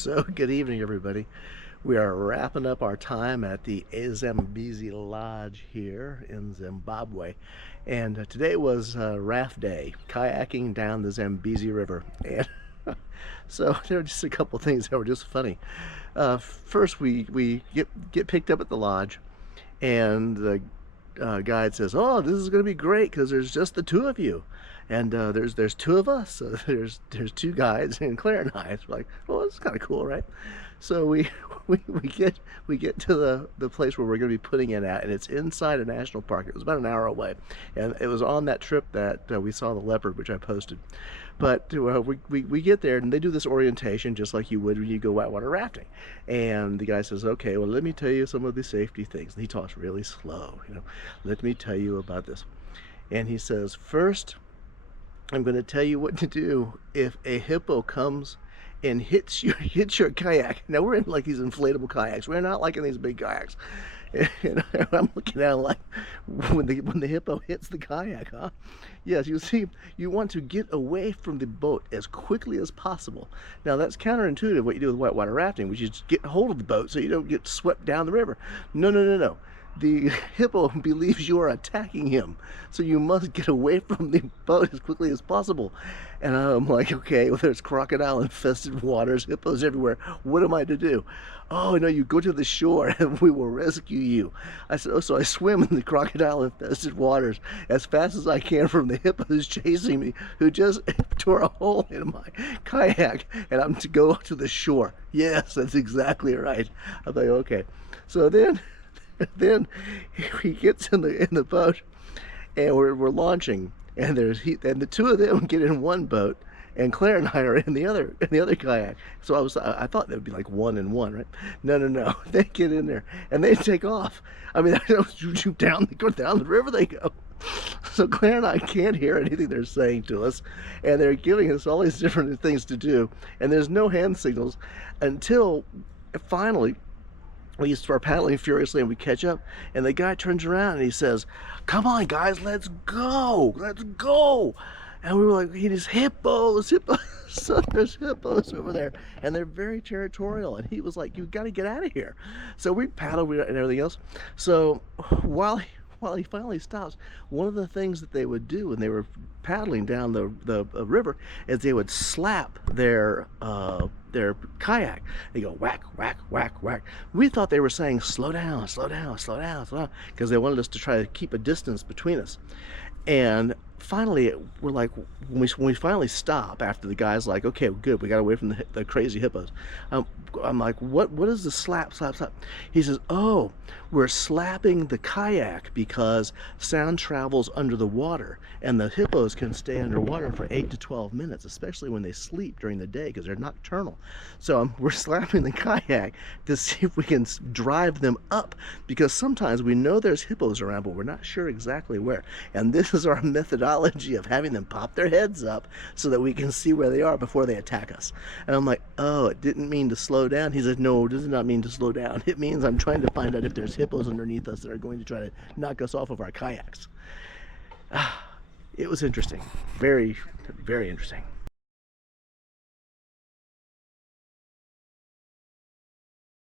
So, good evening, everybody. We are wrapping up our time at the Zambezi Lodge here in Zimbabwe. And today was raft day, kayaking down the Zambezi River. And so there were just a couple things that were just funny. First, we get picked up at the lodge, and the guide says, "Oh, this is going to be great because there's just the two of you." And there's two of us. So there's two guides and Claire and I. It's like, oh, it's kind of cool, right? So we get to the place where we're going to be putting it at, and it's inside a national park. It was about an hour away, and it was on that trip that we saw the leopard, which I posted. But we get there, and they do this orientation just like you would when you go whitewater rafting. And the guy says, "Okay, well, let me tell you some of the safety things." And he talks really slow, you know. "Let me tell you about this." And he says, "First, I'm going to tell you what to do if a hippo comes and hits your kayak." Now, we're in like these inflatable kayaks. We're not like in these big kayaks. And I'm looking at it like, when the hippo hits the kayak, huh? Yes, you see, you want to get away from the boat as quickly as possible. Now, that's counterintuitive what you do with whitewater rafting, which is get hold of the boat so you don't get swept down the river. No, no, no, no. The hippo believes you are attacking him, so you must get away from the boat as quickly as possible. And I'm like, okay, well, there's crocodile infested waters, hippos everywhere. What am I to do? "Oh, no, you go to the shore and we will rescue you." I said, "Oh," so I swim in the crocodile infested waters as fast as I can from the hippos chasing me, who just tore a hole in my kayak, and I'm to go to the shore. Yes, that's exactly right. I'm like, okay. So then he gets in the boat, and we're launching, and and the two of them get in one boat, and Claire and I are in the other kayak. So I thought that would be like one and one, right? No, no, no. They get in there and they take off. I mean, down the river they go. So Claire and I can't hear anything they're saying to us, and they're giving us all these different things to do, and there's no hand signals until finally we start paddling furiously, and we catch up, and the guy turns around and he says, "Come on, guys, let's go, let's go." And we were like, "It is hippos." So there's hippos over there, and they're very territorial. And he was like, "You got to get out of here." So we paddled and everything else. So while he finally stops, one of the things that they would do when they were paddling down the river is they would slap their kayak. They go whack, whack, whack, whack. We thought they were saying, "Slow down, slow down, slow down, slow down," because they wanted us to try to keep a distance between us. And finally, we're like, when we finally stop, after the guy's like, "Okay, good, we got away from the crazy hippos," I'm like, what is the slap, slap, slap? He says, "Oh, we're slapping the kayak because sound travels under the water, and the hippos can stay underwater for 8 to 12 minutes, especially when they sleep during the day because they're nocturnal. So we're slapping the kayak to see if we can drive them up, because sometimes we know there's hippos around, but we're not sure exactly where. And this is our methodology of having them pop their heads up so that we can see where they are before they attack us." And I'm like, "Oh, it didn't mean to slow down." He said, "No, it does not mean to slow down. It means I'm trying to find out if there's hippos underneath us that are going to try to knock us off of our kayaks." It was interesting. Very, very interesting.